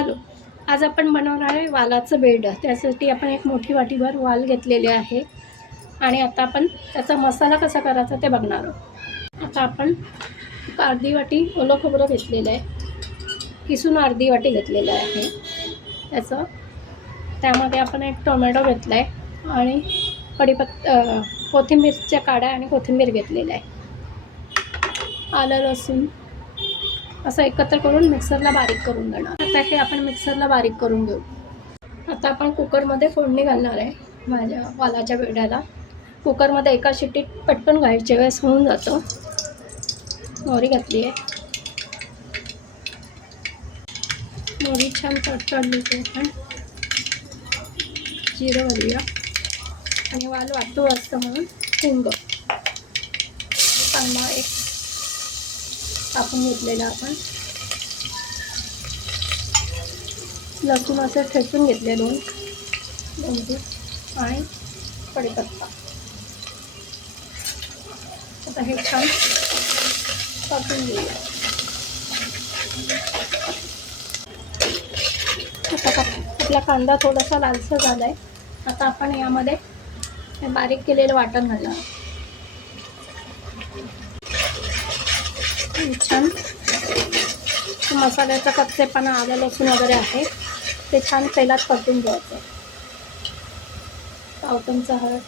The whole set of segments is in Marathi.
हॅलो, आज आपण बनवणार आहे वालाचं बेड. त्यासाठी आपण एक मोठी वाटीभर वाल घेतलेले आहे आणि आता आपण त्याचा मसाला कसा करायचा ते बघणार आहोत. आता आपण अर्धी वाटी ओलं खोबरं घेतलेलं आहे, किसून अर्धी वाटी घेतलेलं आहे त्यामध्ये आपण एक टोमॅटो घेतला आहे आणि कोथिंबीरच्या काड्या आणि कोथिंबीर घेतलेल्या आहे. आलं लसूण असं एकत्र करून मिक्सरला बारीक करून घेणार. आता हे आपण मिक्सरला बारीक करून घेऊ. आता आपण कुकरमध्ये फोडणी घालणार आहे माझ्या वालाच्या बेड्याला. कुकरमध्ये एका शिट्टीत पटकन घालायच्या वेळेस होऊन जातं. मोहरी घातली आहे. मोहरी छान तडतडली की आपण जिरं घालूया आणि वाल वाटू असतं म्हणून हिंग, कांदा एक कापून घेतलेला आपण, लसूण असं ठेचून घेतले दोन पीस आणि कढीपत्ता. आता हे छान परतून घेऊया. आता आपला कांदा थोडासा लालसर झाला आहे. आता आपण यामध्ये बारीक केलेलं वाटण घालणार. छान मसाल्याचा कच्चेपणा, आलं लसूण वगैरे आहे ते छान तेलात परतून घ्यायचं. पाव चमचा हळद,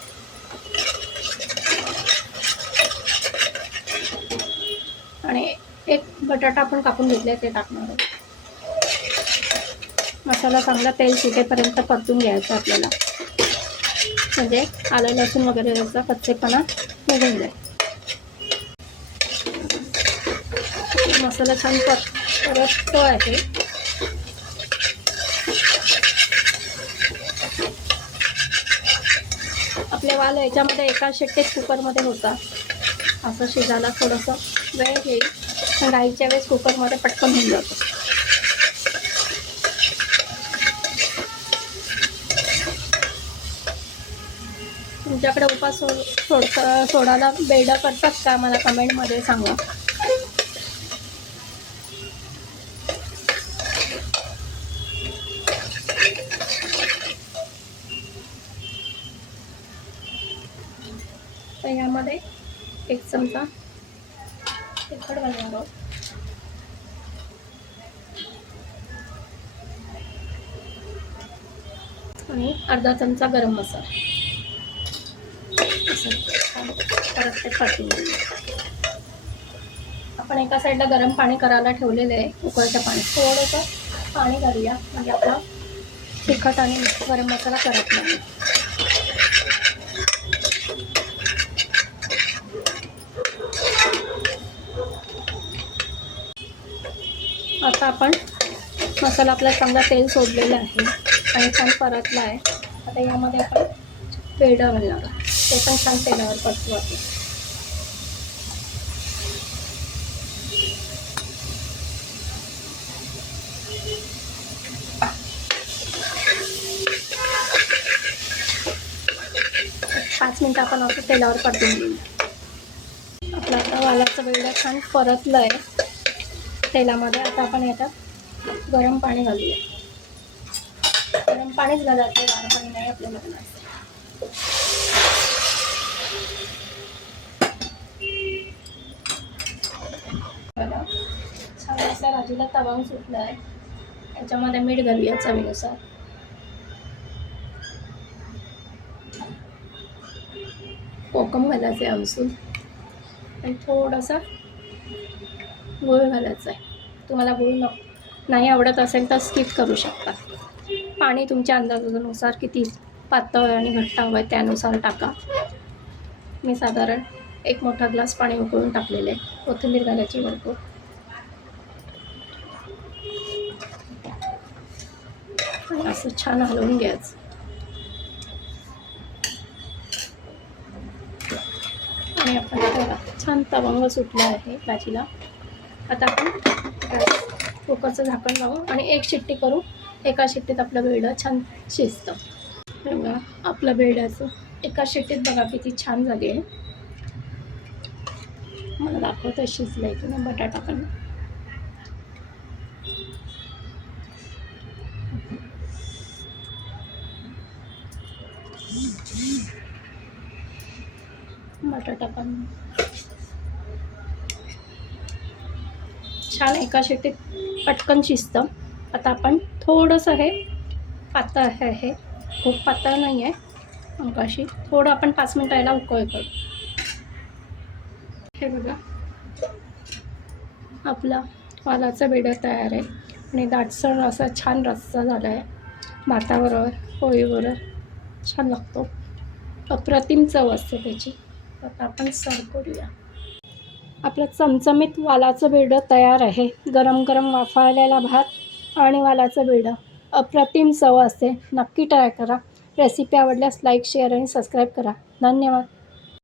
आणि एक बटाटा आपण कापून घेतले ते टाकणार आहोत. मसाला चांगला तेल सुटेपर्यंत परतून घ्यायचा आपल्याला, म्हणजे आलं लसूण वगैरे याचा कच्चेपणा निघून जाईल. मसाला छान परततो आहे. आपले वाल याच्यामध्ये एका शिट्टीत कुकरमध्ये होता. असं शिजायला थोडंसं वेळ घेईल, पण गाईच्या वेळेस कुकरमध्ये पटकन होऊन जातं. तुमच्याकडे उपास सोडायला बेड करतात का? मला कमेंटमध्ये सांगा. तर यामध्ये एक चमचा तिखट घालणार आहोत आणि अर्धा चमचा गरम मसाला. परत ते परतून आपण एका साईडला गरम पाणी करायला ठेवलेलं आहे. उकळत्या पाणी थोडंसं पाणी घालूया, म्हणजे आपला तिखट आणि गरम मसाला करत नाही. आता आपण मसाला आपला चांगला तेल सोडलेला आहे आणि छान परतला आहे. आता यामध्ये आपण बेड घालणार, ते पण छान तेलावर परतू आपण. पाच मिनटं आपण असं तेलावर परतून घेऊ. आपला आता वालाचं बेड छान परतलं आहे तेलामध्ये. आता आपण याच्यात गरम पाणी घालूया. गरम पाणीच घालायचं, गार पाणी नाही आपल्याला घालायचं. छान आपल्या भाजीला तवंग सुटला आहे. याच्यामध्ये मीठ घालूया चवीनुसार. कोकम घालायचे आमसूल आणि थोडासा गूळ घालायचा आहे. तुम्हाला गूळ नाही आवडत असेल तर स्किप करू शकता. पाणी तुमच्या अंदाजानुसार किती पातळ आणि घट्ट हवं आहे त्यानुसार टाका. मी साधारण एक मोठा ग्लास पाणी उकळून टाकलेलं आहे. कोथिंबीर घालायची भरपूर. असं छान हलवून घ्यायचं. आणि आपण छान तवंग सुटला आहे भाजीला. आता आपण कुकरचं झाकण लावू आणि एक शिट्टी करू. एका शिट्टीत आपलं बेड छान शिजतं. बघा आपलं बेडाचं एका शिट्टीत बघा किती छान झाली आहे. मला दाखवतं शिजलं आहे की नाही. बटाटा पण बटाटा पण छान एका शेतीत पटकन शिजतं. आता आपण थोडंसं हे पातळ आहे, हे खूप पातळ नाही आहे, अंकाशी थोडं आपण 5 मिनटं याला उकळ करू. हे बघा, आपला वालाचा बेडा तयार आहे आणि दाटसर असा छान रस्सा झाला आहे. भाताबरोबर पोळीबरोबर छान लागतो, अप्रतिम चव असते त्याची. आता आपण सर्व करूया. आपलं चमचमीत वालाचं बेडं तयार आहे. गरम गरम वाफाळलेला भात आणि वालाचं बेडं, अप्रतिम चव असते. नक्की ट्राय करा. रेसिपी आवडल्यास लाईक, शेअर आणि सबस्क्राईब करा. धन्यवाद.